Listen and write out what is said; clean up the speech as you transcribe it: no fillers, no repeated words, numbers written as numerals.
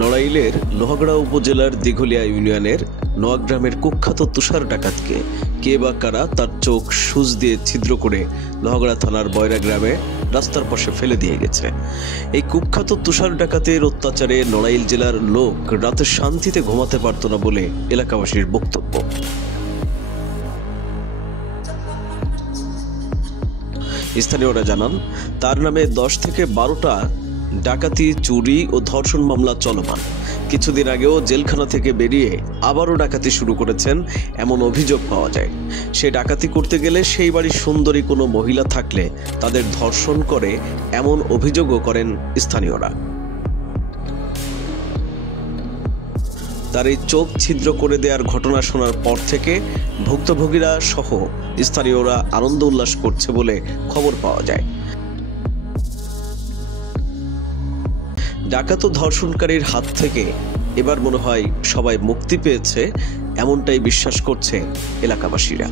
নড়াইলের লোহাগড়া উপজেলার দিঘলিয়া ইউনিয়নের নোয়াগ্রামের কুখ্যাত তুষার ডাকাতকে কে বা কারা তার চোখ সুচ দিয়ে ছিদ্র করে লোহাগড়া থানার বয়রা গ্রামে রাস্তার পাশে ফেলে দিয়ে গেছে। এই কুখ্যাত তুষার ডাকাতের অত্যাচারে নড়াইল জেলার লোক রাতে শান্তিতে ঘুমাতে পারত না বলে এলাকাবাসীর বক্তব্য। স্থানীয়রা জানান, তার নামে 10 থেকে 12টা ডাকাতি, চুরি ও ধর্ষণ মামলা চলমান। কিছুদিন আগেও জেলখানা থেকে বেরিয়ে আবারও ডাকাতি শুরু করেছেন এমন অভিযোগ পাওয়া যায়। সে ডাকাতি করতে গেলে সেই বাড়ির সুন্দরী কোনো মহিলা থাকলে তাদের ধর্ষণ করে এমন অভিযোগও করেন স্থানীয়রা। তার এই চোখ ছিদ্র করে দেওয়ার ঘটনা শোনার পর থেকে ভুক্তভোগীরা সহ স্থানীয়রা আনন্দ উল্লাস করছে বলে খবর পাওয়া যায়। ডাকাত ও ধর্ষণকারীর হাত থেকে এবার মনে হয় সবাই মুক্তি পেয়েছে, এমনটাই বিশ্বাস করছে এলাকাবাসীরা।